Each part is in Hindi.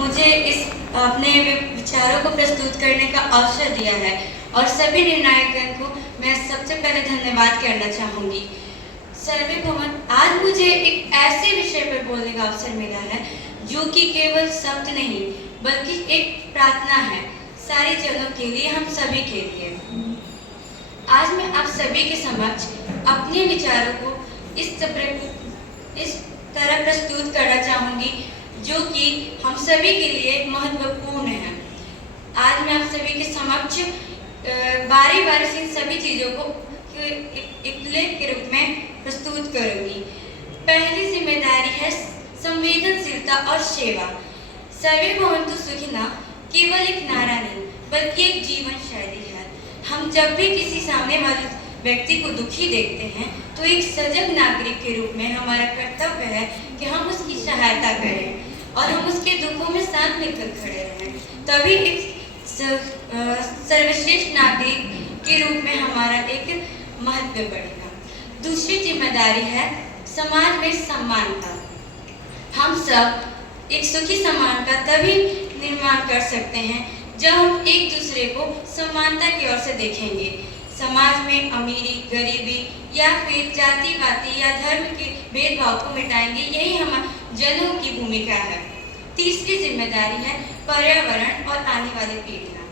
मुझे इस अपने विचारों को प्रस्तुत करने का अवसर दिया है और सभी निर्णायकगण को मैं सबसे पहले धन्यवाद करना चाहूँगी। सर्वभौमन, आज मुझे एक ऐसे विषय पर बोलने का अवसर मिला है जो कि केवल शब्द नहीं बल्कि एक प्रार्थना है, सारे जनों के लिए, हम सभी के लिए। आज मैं आप सभी के समक्ष अपने विचारों को इस तरह प्रस्तुत करना चाहूँगी जो कि हम सभी के लिए महत्वपूर्ण है। आज मैं आप सभी के समक्ष बारी बारी से इन सभी चीज़ों को एक लेख के रूप में प्रस्तुत करूंगी। पहली जिम्मेदारी है संवेदनशीलता और सेवा। सर्वे भवन्तु सुखिनः केवल एक नारा नहीं बल्कि एक जीवन शैली है। हम जब भी किसी सामने वाले व्यक्ति को दुखी देखते हैं तो एक सजग नागरिक के रूप में हमारा कर्तव्य है कि हम उसकी सहायता करें और हम उसके दुखों में साथ मिलकर खड़े रहें। तभी एक सर्वश्रेष्ठ नागरिक के रूप में हमारा एक महत्व बढ़ेगा। दूसरी जिम्मेदारी है समाज में समानता। हम सब एक सुखी समाज का तभी निर्माण कर सकते हैं जब हम एक दूसरे को समानता की ओर से देखेंगे। समाज में अमीरी, गरीबी या फिर जाति पाति या धर्म के भेदभाव को मिटाएंगे, यही हमारे जनों की भूमिका है। तीसरी जिम्मेदारी है पर्यावरण और आने वाली पीढ़ियाँ।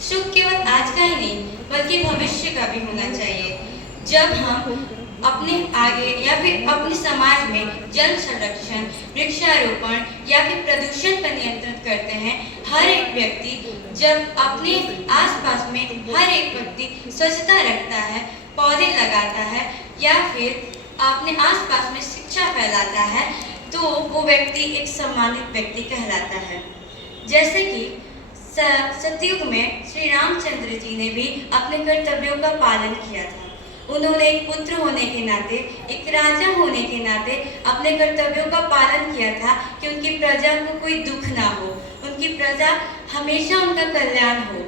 सुख केवल आज का ही नहीं बल्कि भविष्य का भी होना चाहिए। जब हम अपने आगे या फिर अपने समाज में जल संरक्षण, वृक्षारोपण या फिर प्रदूषण पर नियंत्रण करते हैं, हर एक व्यक्ति जब अपने आसपास में हर एक व्यक्ति स्वच्छता रखता है, पौधे लगाता है या फिर अपने आसपास में शिक्षा फैलाता है तो वो व्यक्ति एक सम्मानित व्यक्ति कहलाता है। जैसे कि सतयुग में श्री रामचंद्र जी ने भी अपने कर्तव्यों का पालन किया था। उन्होंने एक पुत्र होने के नाते, एक राजा होने के नाते अपने कर्तव्यों का पालन किया था कि उनकी प्रजा को कोई दुख ना हो, उनकी प्रजा हमेशा उनका कल्याण हो।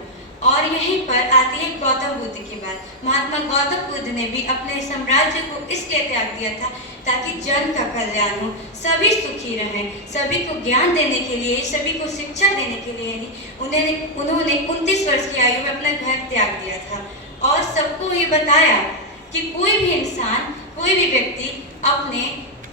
और यहीं पर आती है गौतम बुद्ध की बात। महात्मा गौतम बुद्ध ने भी अपने साम्राज्य को इसलिए त्याग दिया था ताकि जन का कल्याण हो, सभी सुखी रहें। सभी को ज्ञान देने के लिए, सभी को शिक्षा देने के लिए उन्होंने 29 वर्ष की आयु में अपना घर त्याग दिया था और सबको ये बताया कि कोई भी इंसान, कोई भी व्यक्ति अपने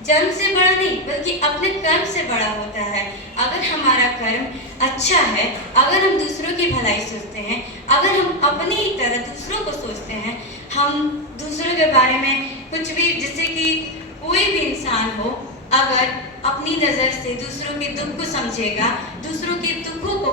जन्म से बड़ा नहीं बल्कि अपने कर्म से बड़ा होता है। अगर हमारा कर्म अच्छा है, अगर हम दूसरों की भलाई सोचते हैं, अगर हम अपनी ही तरह दूसरों को सोचते हैं, हम दूसरों के बारे में कुछ भी, जैसे कि कोई भी इंसान हो, अगर अपनी नज़र से दूसरों के दुख को समझेगा, दूसरों के दुखों को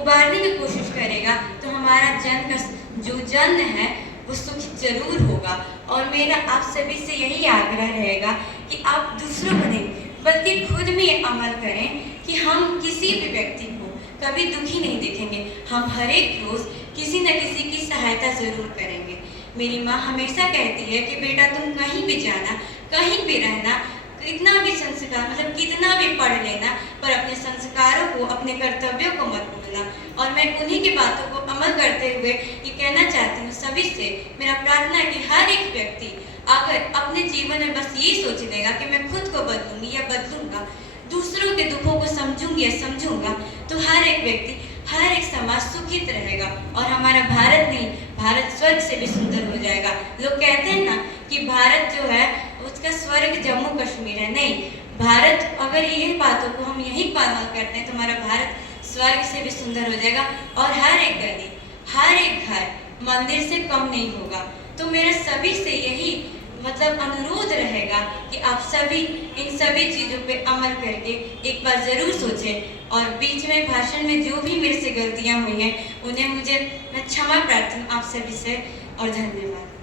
उबारने की कोशिश करेगा तो हमारा जन का जो जन्म है वो सुखी जरूर होगा। और मेरा आप सभी से यही आग्रह रहेगा कि आप दूसरों को नहीं बल्कि खुद में ये अमल करें कि हम किसी भी व्यक्ति को कभी दुखी नहीं देखेंगे। हम हर एक रोज़ किसी न किसी की सहायता ज़रूर करेंगे। मेरी माँ हमेशा कहती है कि बेटा तुम कहीं भी जाना, कहीं भी रहना, कितना भी संस्कार मतलब कितना भी पढ़ लेना, पर अपने संस्कारों को, अपने कर्तव्यों को मत भूलना। और मैं उन्हीं की बातों को अमल करते हुए ये कहना चाहती हूँ सभी से, मेरा प्रार्थना है कि हर एक व्यक्ति अगर अपने जीवन में बस ये सोच लेगा कि मैं खुद को बदलूंगी या बदलूंगा, दूसरों के दुखों को समझूंगी या समझूंगा, तो हर एक व्यक्ति, हर एक समाज सुखित रहेगा और हमारा भारत नहीं, भारत स्वर्ग से भी सुंदर हो जाएगा। लोग कहते हैं ना कि भारत जो है उसका स्वर्ग जम्मू कश्मीर है, नहीं, भारत, अगर ये बातों को हम यही पालन करते हैं तो हमारा भारत स्वर्ग से भी सुंदर हो जाएगा और हर एक गली, हर एक घर मंदिर से कम नहीं होगा। तो मेरा सभी से यही मतलब अनुरोध रहेगा कि आप सभी इन सभी चीज़ों पे अमल करके एक बार ज़रूर सोचें। और बीच में भाषण में जो भी मेरे से गलतियाँ हुई हैं उन्हें मैं क्षमा प्रार्थना आप सभी से और धन्यवाद।